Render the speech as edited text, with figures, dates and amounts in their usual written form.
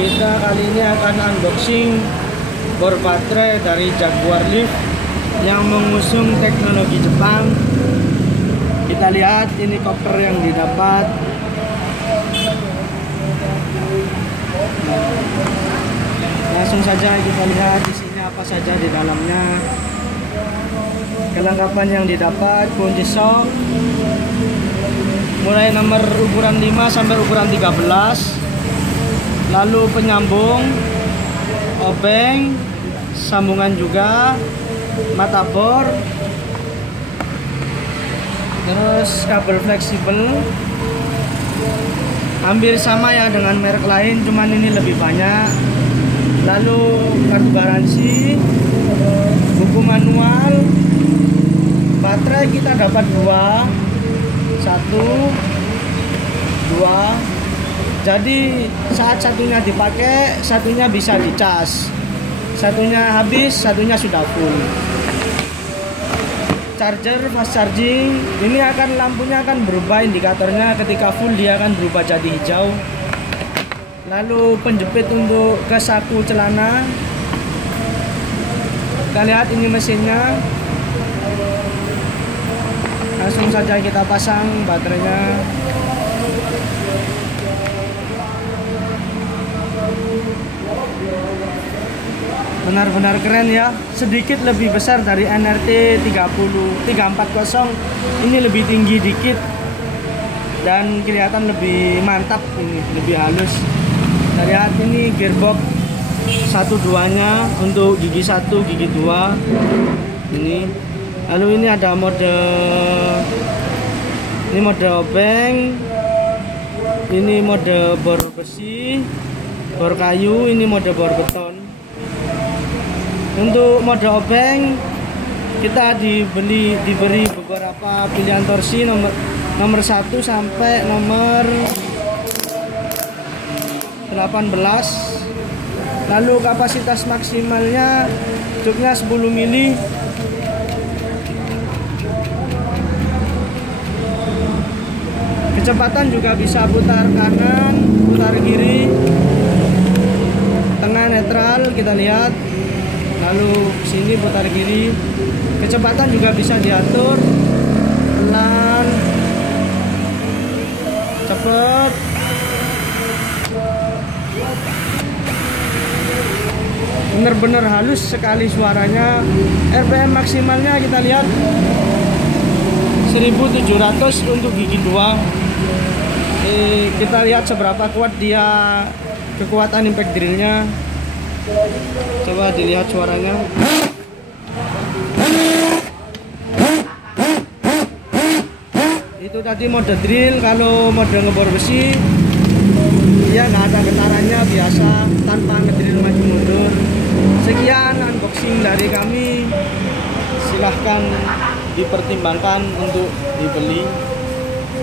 Kita kali ini akan unboxing bor baterai dari Jaguar Lift yang mengusung teknologi Jepang. Kita lihat ini koper yang didapat. Langsung saja kita lihat isinya apa saja di dalamnya. Kelengkapan yang didapat: kunci sok mulai nomor ukuran 5 sampai ukuran 13. Lalu penyambung, obeng, sambungan juga, mata bor, terus kabel fleksibel. Hampir sama ya dengan merek lain, cuman ini lebih banyak. Lalu kartu garansi, buku manual, baterai kita dapat 2, 1, 2. Jadi saat satunya dipakai, satunya bisa dicas. Satunya habis, satunya sudah full. Charger fast charging. Ini lampunya akan berubah indikatornya, ketika full dia akan berubah jadi hijau. Lalu penjepit untuk ke saku celana. Kita lihat ini mesinnya. Langsung saja kita pasang baterainya. Benar-benar keren ya, sedikit lebih besar dari NRT 340. Ini lebih tinggi dikit dan kelihatan lebih mantap, ini lebih halus. Kita lihat ini gearbox 1-2-nya untuk gigi 1, gigi 2 ini. Lalu ini ada mode obeng, ini mode bor besi, bor kayu, ini mode bor beton. Untuk mode obeng kita diberi beberapa pilihan torsi nomor 1 sampai nomor 18. Lalu kapasitas maksimalnya joknya 10 mili. Kecepatan juga bisa putar kanan, putar kiri, tengah netral kita lihat. Lalu sini putar kiri. Kecepatan juga bisa diatur, pelan, cepet. Bener-bener halus sekali suaranya. RPM maksimalnya kita lihat 1700 untuk gigi 2. Kita lihat seberapa kuat dia, kekuatan impact drillnya. Coba dilihat suaranya. Itu tadi mode drill. Kalau mode ngebor besi dia nggak ada getarannya, biasa tanpa ngedrill maju mundur. Sekian unboxing dari kami, silahkan dipertimbangkan untuk dibeli.